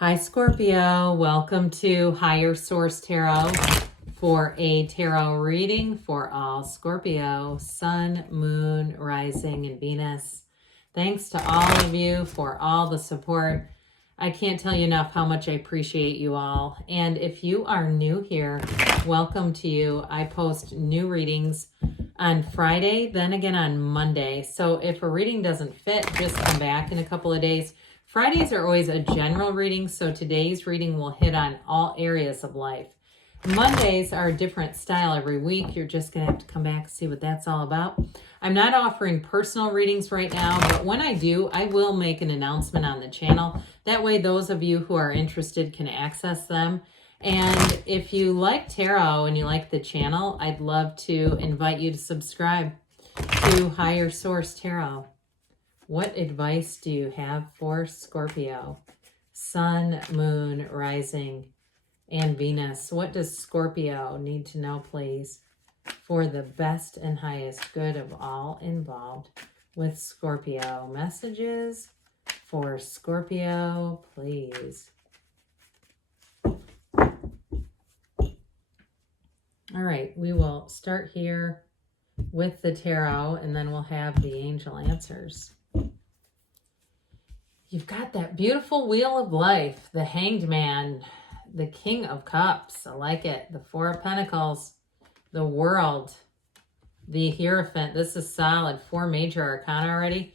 Hi, Scorpio. Welcome to Higher Source Tarot for a tarot reading for all Scorpio, Sun, Moon, Rising, and Venus. Thanks to all of you for all the support. I can't tell you enough how much I appreciate you all. And if you are new here, welcome to you. I post new readings on Friday, then again on Monday. So if a reading doesn't fit, just come back in a couple of days. Fridays are always a general reading, so today's reading will hit on all areas of life. Mondays are a different style every week. You're just going to have to come back and see what that's all about. I'm not offering personal readings right now, but when I do, I will make an announcement on the channel. That way, those of you who are interested can access them. And if you like tarot and you like the channel, I'd love to invite you to subscribe to Higher Source Tarot. What advice do you have for Scorpio? Sun, Moon, Rising, and Venus. What does Scorpio need to know, please, for the best and highest good of all involved with Scorpio? Messages for Scorpio, please. All right, we will start here with the tarot, and then we'll have the angel answers. You've got that beautiful wheel of life, the Hanged Man, the King of Cups. I like it. The Four of Pentacles, the World, the Hierophant. This is solid. 4 major arcana already.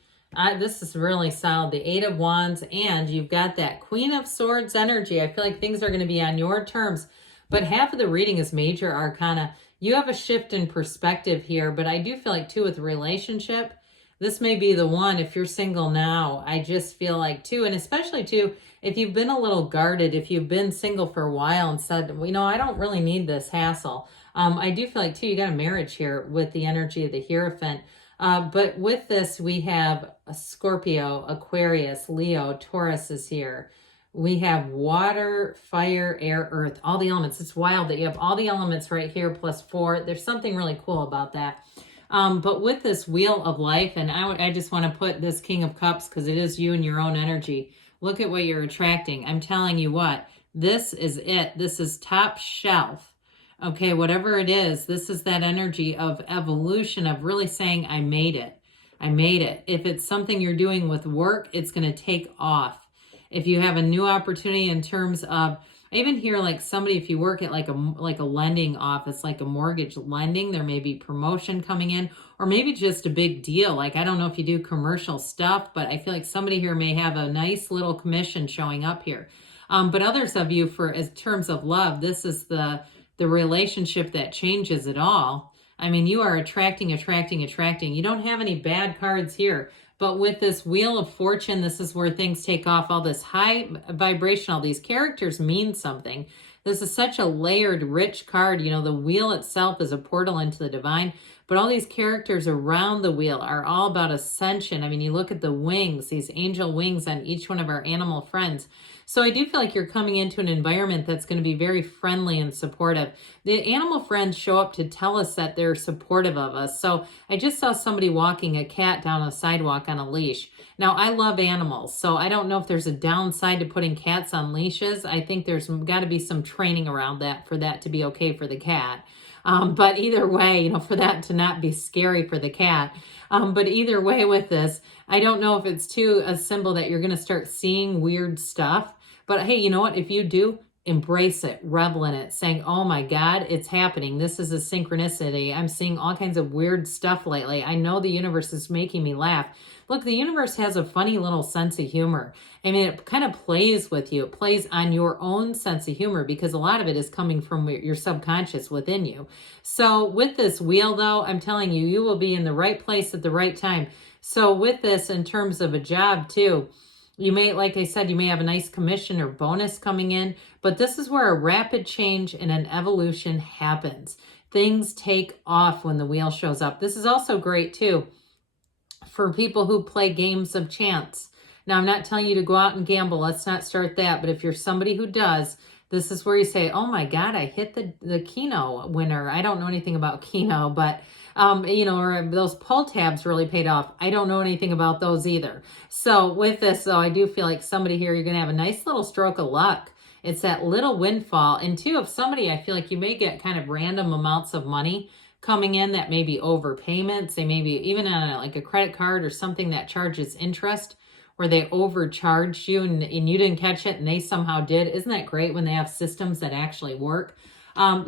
This is really solid. The Eight of Wands, and you've got that Queen of Swords energy. I feel like things are going to be on your terms, but half of the reading is major arcana. You have a shift in perspective here, but I do feel like, too, with relationship, this may be the one. If you're single now, I just feel like, too, and especially, too, if you've been a little guarded, if you've been single for a while and said, you know, I don't really need this hassle. I do feel like, too, you got a marriage here with the energy of the Hierophant. But with this, we have a Scorpio, Aquarius, Leo, Taurus is here. We have water, fire, air, earth, all the elements. It's wild that you have all the elements right here plus 4. There's something really cool about that. But with this wheel of life, and I just want to put this King of Cups because it is you and your own energy. Look at what you're attracting. I'm telling you what, this is it. This is top shelf. Okay, whatever it is, this is that energy of evolution, of really saying, I made it. I made it. If it's something you're doing with work, it's going to take off. If you have a new opportunity in terms of, I even hear like somebody, if you work at like a lending office, like a mortgage lending, there may be promotion coming in, or maybe just a big deal. Like, I don't know if you do commercial stuff, but I feel like somebody here may have a nice little commission showing up here. But others of you, for as terms of love, this is the relationship that changes it all. I mean, you are attracting. You don't have any bad cards here. But with this Wheel of Fortune, this is where things take off. All this high vibrational, these characters mean something. This is such a layered, rich card. You know, the wheel itself is a portal into the divine. But all these characters around the wheel are all about ascension. I mean, you look at the wings, these angel wings on each one of our animal friends. So I do feel like you're coming into an environment that's going to be very friendly and supportive. The animal friends show up to tell us that they're supportive of us. So I just saw somebody walking a cat down a sidewalk on a leash. Now, I love animals, so I don't know if there's a downside to putting cats on leashes. I think there's got to be some training around that for that to be okay for the cat. But either way, you know, for that to not be scary for the cat. But either way with this, I don't know if it's too a symbol that you're going to start seeing weird stuff. But hey, you know what? If you do, embrace it, revel in it, saying, oh my God, it's happening. This is a synchronicity. I'm seeing all kinds of weird stuff lately. I know the universe is making me laugh. Look, the universe has a funny little sense of humor. I mean, it kind of plays with you. It plays on your own sense of humor because a lot of it is coming from your subconscious within you. So with this wheel, though, I'm telling you, you will be in the right place at the right time. So with this, in terms of a job, too, you may, like I said, you may have a nice commission or bonus coming in, but this is where a rapid change and an evolution happens. Things take off when the wheel shows up. This is also great, too, for people who play games of chance. Now, I'm not telling you to go out and gamble. Let's not start that. But if you're somebody who does, This is where you say, oh my God, I hit the Keno winner. I don't know anything about Keno, but, you know, or those pull tabs really paid off. I don't know anything about those either. So with this, though, I do feel like somebody here, you're going to have a nice little stroke of luck. It's that little windfall. And two, if somebody, I feel like you may get kind of random amounts of money coming in that may be overpayments. They may be even on like a credit card or something that charges interest, where they overcharged you and you didn't catch it and they somehow did. Isn't that great when they have systems that actually work?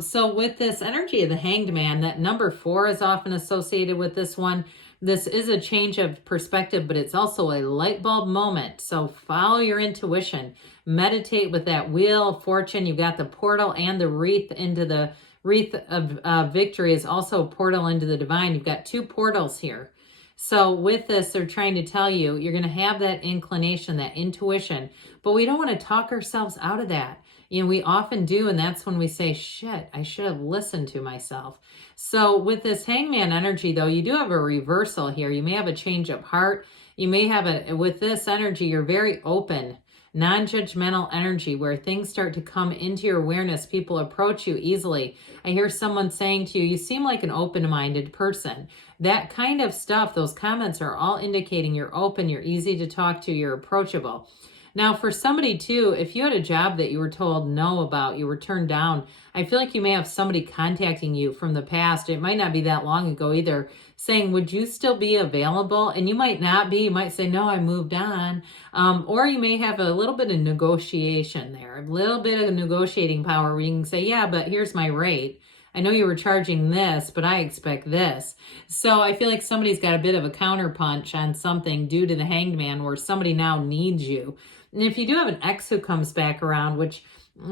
So with this energy of the Hanged Man, that number 4 is often associated with this one. This is a change of perspective, but it's also a light bulb moment. So follow your intuition. Meditate with that Wheel of Fortune. You've got the portal and the wreath into the wreath of victory is also a portal into the divine. You've got 2 portals here. So with this, they're trying to tell you, you're going to have that inclination, that intuition, but we don't want to talk ourselves out of that. You know, we often do, and that's when we say, shit, I should have listened to myself. So with this Hangman energy, though, you do have a reversal here. You may have a change of heart. You may have with this energy, you're very open, non-judgmental energy where things start to come into your awareness. People approach you easily. I hear someone saying to you, you seem like an open-minded person. That kind of stuff, those comments are all indicating you're open, you're easy to talk to, you're approachable. Now, for somebody too, if you had a job that you were told no about, you were turned down, I feel like you may have somebody contacting you from the past. It might not be that long ago either, saying, would you still be available? And you might not be. You might say, no, I moved on. Or you may have a little bit of negotiation there, a little bit of negotiating power where you can say, yeah, but here's my rate. I know you were charging this, but I expect this. So I feel like somebody's got a bit of a counterpunch on something due to the Hanged Man where somebody now needs you. And if you do have an ex who comes back around, which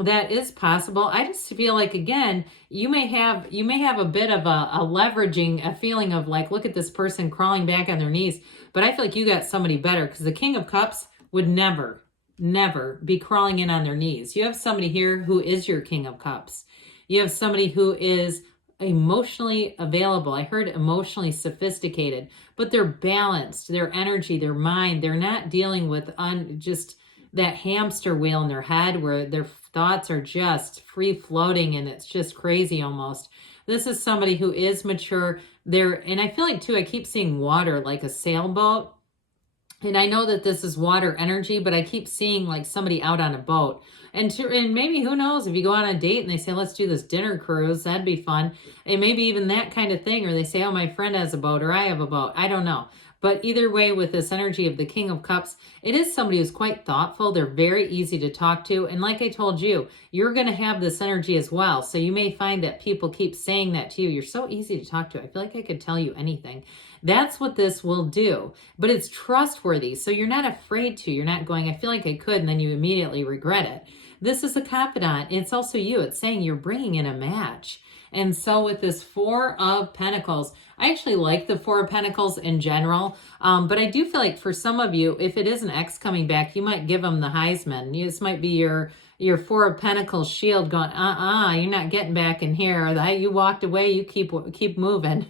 that is possible, I just feel like, again, you may have a bit of a leveraging, a feeling of like, look at this person crawling back on their knees. But I feel like you got somebody better, because the King of Cups would never be crawling in on their knees. You have somebody here who is your King of Cups. You have somebody who is emotionally available. I heard emotionally sophisticated, but they're balanced, their energy, their mind. They're not dealing with just that hamster wheel in their head where their thoughts are just free floating and it's just crazy almost. This is somebody who is mature. And I feel like too, I keep seeing water like a sailboat. And I know that this is water energy, but I keep seeing like somebody out on a boat. And maybe, who knows, if you go on a date and they say, let's do this dinner cruise, that'd be fun. And maybe even that kind of thing. Or they say, oh, my friend has a boat, or I have a boat. I don't know. But either way, with this energy of the King of Cups, it is somebody who's quite thoughtful. They're very easy to talk to. And like I told you, you're going to have this energy as well. So you may find that people keep saying that to you. You're so easy to talk to. I feel like I could tell you anything. That's what this will do. But it's trustworthy. So you're not afraid to. You're not going, I feel like I could, and then you immediately regret it. This is a confidant. It's also you. It's saying you're bringing in a match. And so with this 4 of Pentacles, I actually like the 4 of Pentacles in general. But I do feel like for some of you, if it is an ex coming back, you might give them the Heisman. This might be your 4 of Pentacles shield going, you're not getting back in here. You walked away, you keep moving.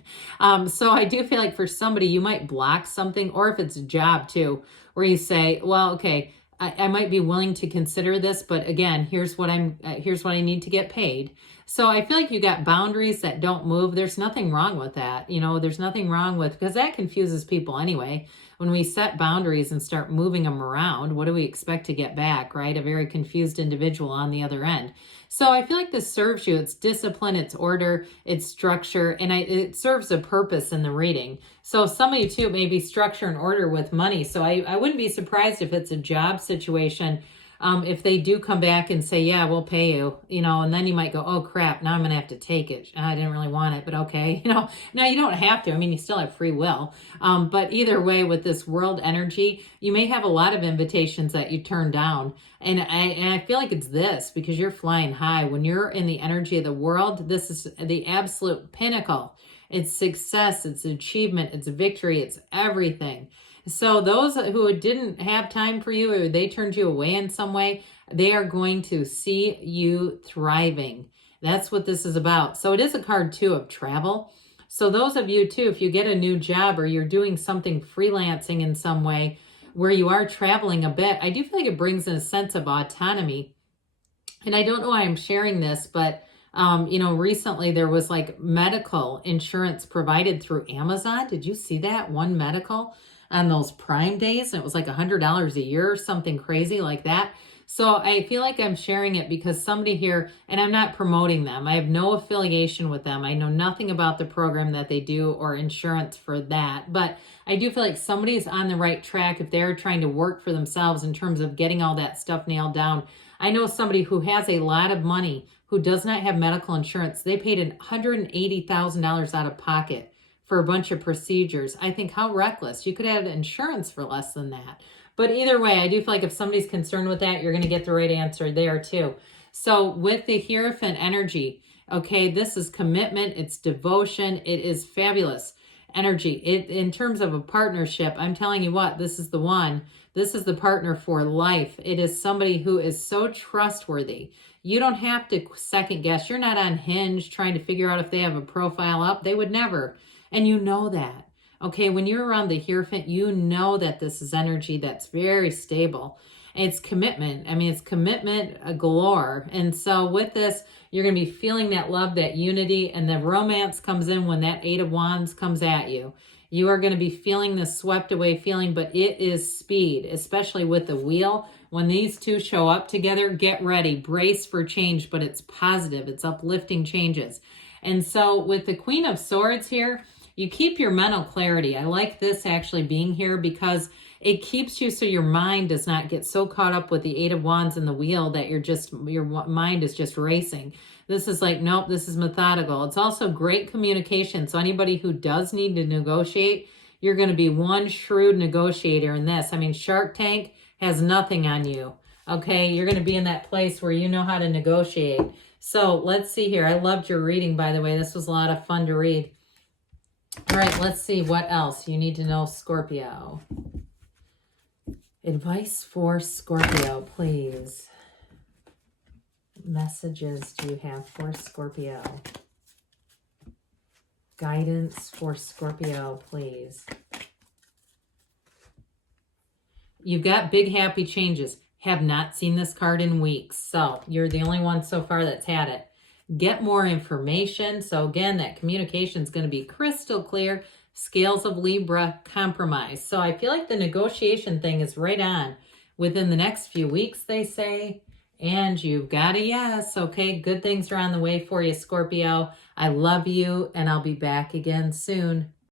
So I do feel like for somebody, you might block something, or if it's a job too, where you say, well, okay, I might be willing to consider this, but again, here's what I need to get paid. So I feel like you got boundaries that don't move. There's nothing wrong with that. You know, there's nothing wrong with, because that confuses people anyway. When we set boundaries and start moving them around, what do we expect to get back, right? A very confused individual on the other end. So I feel like this serves you. It's discipline, it's order, it's structure, and it serves a purpose in the reading. So some of you too, maybe structure and order with money. So I wouldn't be surprised if it's a job situation. If they do come back and say, yeah, we'll pay you, and then you might go, oh crap, now I'm going to have to take it. I didn't really want it, but okay. Now you don't have to. I mean, you still have free will. But either way, with this world energy, you may have a lot of invitations that you turn down. And I feel like it's this, because you're flying high. When you're in the energy of the world, this is the absolute pinnacle. It's success, it's achievement, it's victory, it's everything. So those who didn't have time for you, or they turned you away in some way, they are going to see you thriving. That's what this is about. So it is a card too of travel. So those of you too, if you get a new job or you're doing something freelancing in some way where you are traveling a bit, I do feel like it brings in a sense of autonomy. And I don't know why I'm sharing this, but recently there was like medical insurance provided through Amazon. Did you see that? One medical on those Prime days, and it was like $100 a year or something crazy like that. So I feel like I'm sharing it because somebody here, and I'm not promoting them. I have no affiliation with them. I know nothing about the program that they do or insurance for that. But I do feel like somebody's on the right track if they're trying to work for themselves in terms of getting all that stuff nailed down. I know somebody who has a lot of money who does not have medical insurance. They paid $180,000 out of pocket for a bunch of procedures. I think, how reckless. You could have insurance for less than that. But either way, I do feel like if somebody's concerned with that, you're going to get the right answer there too. So with the Hierophant energy, okay, this is commitment, it's devotion, it is fabulous energy. In terms of a partnership, I'm telling you what, this is the one. This is the partner for life. It is somebody who is so trustworthy. You don't have to second guess. You're not on Hinge trying to figure out if they have a profile up. They would never. And you know that. Okay, when you're around the Hierophant, you know that this is energy that's very stable. It's commitment. I mean, it's commitment galore. And so with this, you're going to be feeling that love, that unity, and the romance comes in when that Eight of Wands comes at you. You are going to be feeling this swept away feeling, but it is speed, especially with the Wheel. When these two show up together, get ready, brace for change, but it's positive. It's uplifting changes. And so with the Queen of Swords here, you keep your mental clarity. I like this actually being here because it keeps you so your mind does not get so caught up with the Eight of Wands and the Wheel that your mind is just racing. This is like, nope, this is methodical. It's also great communication. So anybody who does need to negotiate, you're going to be one shrewd negotiator in this. I mean, Shark Tank has nothing on you. Okay, you're going to be in that place where you know how to negotiate. So let's see here. I loved your reading, by the way. This was a lot of fun to read. All right, let's see what else you need to know, Scorpio. Advice for Scorpio, please. Messages do you have for Scorpio? Guidance for Scorpio, please. You've got big happy changes. Have not seen this card in weeks. So you're the only one so far that's had it. Get more information. So again, that communication is going to be crystal clear. Scales of Libra, compromise. So I feel like the negotiation thing is right on. Within the next few weeks, they say. And you've got a yes. Okay, good things are on the way for you, Scorpio. I love you, and I'll be back again soon.